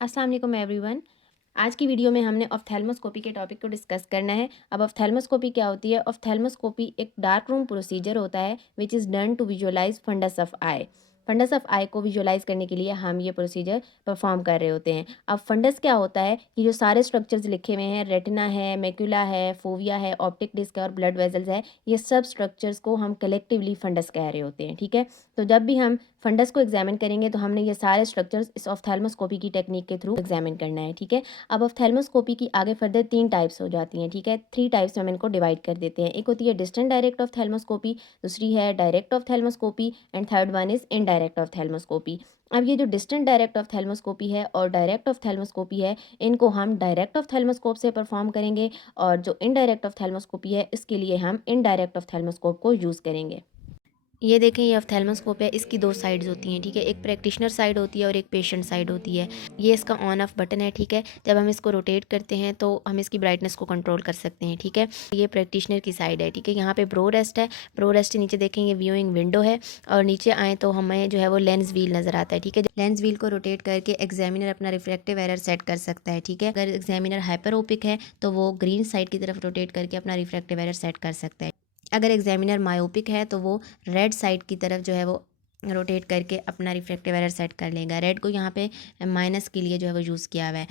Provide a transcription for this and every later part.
अस्सलाम वालेकुम एवरीवन। आज की वीडियो में हमने ऑफ्थेल्मोस्कोपी के टॉपिक को डिस्कस करना है। अब ऑफ्थेल्मोस्कोपी क्या होती है? ऑफ्थेल्मोस्कोपी एक डार्क रूम प्रोसीजर होता है which is done to visualise fundus of eye. Fundus of eye को विजुअलाइज करने के लिए हम ये प्रोसीजर परफॉर्म कर रहे होते हैं। अब फंडस क्या होता है कि जो सारे स्ट्रक्चर्स लिखे हुए हैं, रेटिना है, मैक्यूला है, फोविया है, ऑप्टिक डिस्क है और ब्लड वेजल्स है, ये सब स्ट्रक्चर्स को हम कलेक्टिवली फंडस कह रहे होते हैं। ठीक है, तो जब भी हम फंडस को एग्जामिन करेंगे तो हमने ये सारे स्ट्रक्चर्स इस ऑफ्थेल्मोस्कोपी की टेक्निक के थ्रू एग्जामिन करना है। ठीक है, अब ऑफ्थेल्मोस्कोपी की आगे फर्दर 3 टाइप्स हो जाती हैं। ठीक है, 3 टाइप्स में हम इनको डिवाइड कर देते हैं। एक होती है डिस्टेंट डायरेक्ट ऑफ्थेल्मोस्कोपी, दूसरी है direct ophthalmoscopy and third one is indirect ophthalmoscopy. अब ये जो डिस्टेंट डायरेक्ट ऑफ्थेल्मोस्कोपी है और डायरेक्ट ऑफ्थेल्मोस्कोपी है, इनको हम डायरेक्ट ऑफ्थेल्मोस्कोप से परफॉर्म करेंगे और जो इनडायरेक्ट ऑफ्थेल्मोस्कोपी है इसके लिए हम इनडायरेक्ट ऑफ्थेल्मोस्कोप को यूज़ करेंगे। ये देखें, ये ऑफ्थेल्मोस्कोप है, इसकी 2 साइड्स होती हैं। ठीक है, एक प्रैक्टिशनर साइड होती है और एक पेशेंट साइड होती है। ये इसका ऑन ऑफ बटन है। ठीक है, जब हम इसको रोटेट करते हैं तो हम इसकी ब्राइटनेस को कंट्रोल कर सकते हैं। ठीक है, ये प्रैक्टिशनर की साइड है। ठीक है, यहाँ पे प्रो रेस्ट है। प्रो रेस्ट के नीचे देखें ये व्यूइंग विंडो है और नीचे आए तो हमें जो है वो लेंस व्हील नज़र आता है। ठीक है, लेंस व्हील को रोटेट करके एग्जामिनर अपना रिफ्रैक्टिव एरर सेट कर सकता है। ठीक है, अगर एग्जामिनर हाइपर ओपिक है तो वो ग्रीन साइड की तरफ रोटेट करके अपना रिफ्रैक्टिव एरर सेट कर सकता है। अगर एग्जामिनर मायोपिक है तो वो रेड साइड की तरफ जो है वो रोटेट करके अपना रिफ्रैक्टिव एरर सेट कर लेगा। रेड को यहाँ पे माइनस के लिए जो है वो यूज़ किया हुआ है।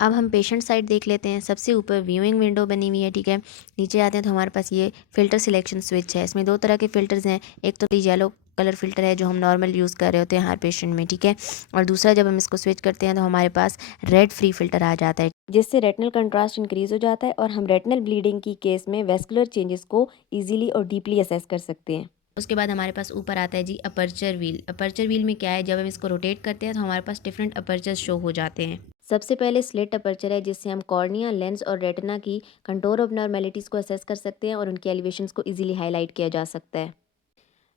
अब हम पेशेंट साइड देख लेते हैं। सबसे ऊपर व्यूइंग विंडो बनी हुई है। ठीक है, नीचे आते हैं तो हमारे पास ये फ़िल्टर सिलेक्शन स्विच है। इसमें 2 तरह के फ़िल्टर्स हैं। एक तो येलो कलर फ़िल्टर है जो हम नॉर्मल यूज़ कर रहे होते हैं हर पेशेंट में। ठीक है, और दूसरा जब हम इसको स्विच करते हैं तो हमारे पास रेड फ्री फ़िल्टर आ जाता है, जिससे रेटिनल कंट्रास्ट इंक्रीज़ हो जाता है और हम रेटिनल ब्लीडिंग की केस में वेस्कुलर चेंजेस को ईजिली और डीपली असेस कर सकते हैं। उसके बाद हमारे पास ऊपर आता है जी अपर्चर व्हील। अपर्चर व्हील में क्या है, जब हम इसको रोटेट करते हैं तो हमारे पास डिफरेंट अपर्चर्स शो हो जाते हैं। सबसे पहले स्लिट अपर्चर है, जिससे हम कॉर्निया, लेंस और रेटिना की कंटोर ऑबनॉर्मेलिटीज़ को असेस कर सकते हैं और उनकी एलिवेशंस को इजीली हाईलाइट किया जा सकता है।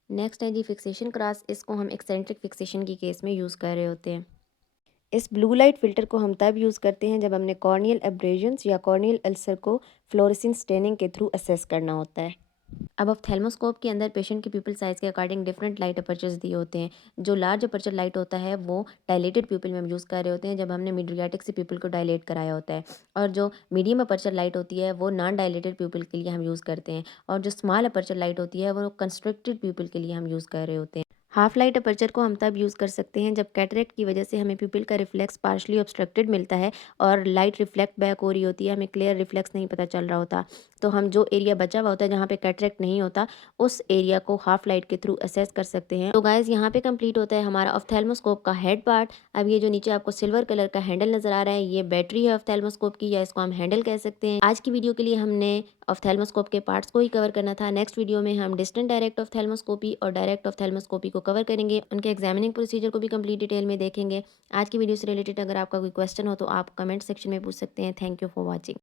नेक्स्ट है जी फिक्सेशन क्रॉस। इसको हम एक्सेंट्रिक फिक्सेशन की केस में यूज़ कर रहे होते हैं। इस ब्लू लाइट फिल्टर को हम तब यूज़ करते हैं जब हमने कॉर्नियल एब्रेजन्स या कॉर्नियल अल्सर को फ्लोरेसेंस स्टेनिंग के थ्रू असेस करना होता है। अब ऑप्थेल्मोस्कोप के अंदर पेशेंट की प्यूपिल साइज़ के अकॉर्डिंग डिफरेंट लाइट अपर्चर्स दिए होते हैं। जो लार्ज अपर्चर लाइट होता है वो डायलेटेड प्यूपिल में हम यूज़ कर रहे होते हैं जब हमने मिडरियाटिक से प्यूपिल को डायलेट कराया होता है, और जो मीडियम अपर्चर लाइट होती है वो नॉन डायलेटेड प्यूपिल के लिए हम यूज़ करते हैं, और जो स्मॉल अपर्चर लाइट होती है वो कंस्ट्रक्टेड प्यूपिल के लिए हम यूज़ कर रहे होते हैं। हाफ लाइट अपर्चर को हम तब यूज़ कर सकते हैं जब कैटरेक्ट की वजह से हमें प्यूपिल का रिफ्लेक्स पार्शली ऑब्स्ट्रक्टेड मिलता है और लाइट रिफ्लेक्ट बैक हो रही होती है, हमें क्लियर रिफ्लेक्स नहीं पता चल रहा होता। तो हम जो एरिया बचा हुआ होता है जहाँ पे कैटरेक्ट नहीं होता, उस एरिया को हाफ लाइट के थ्रू असेस कर सकते हैं। तो गाइज यहाँ पे कंप्लीट होता है हमारा ऑफ्थेल्मोस्कोप का हेड पार्ट। अब ये जो नीचे आपको सिल्वर कलर का हैंडल नजर आ रहा है, ये बैटरी है ऑफ्थेल्मोस्कोप की, या इसको हम हैंडल कह सकते हैं। आज की वीडियो के लिए हमने ऑफ्थेल्मोस्कोप के पार्ट्स को ही कवर करना था। नेक्स्ट वीडियो में हम डिस्टेंट डायरेक्ट ऑफ्थेल्मोस्कोपी और डायरेक्ट ऑफ्थेल्मोस्कोपी को कवर करेंगे, उनके एग्जामिनिंग प्रोसीजर को भी कंप्लीट डिटेल में देखेंगे। आज की वीडियो से रिलेटेड अगर आपका कोई क्वेश्चन हो तो आप कमेंट सेक्शन में पूछ सकते हैं। Thank you for watching.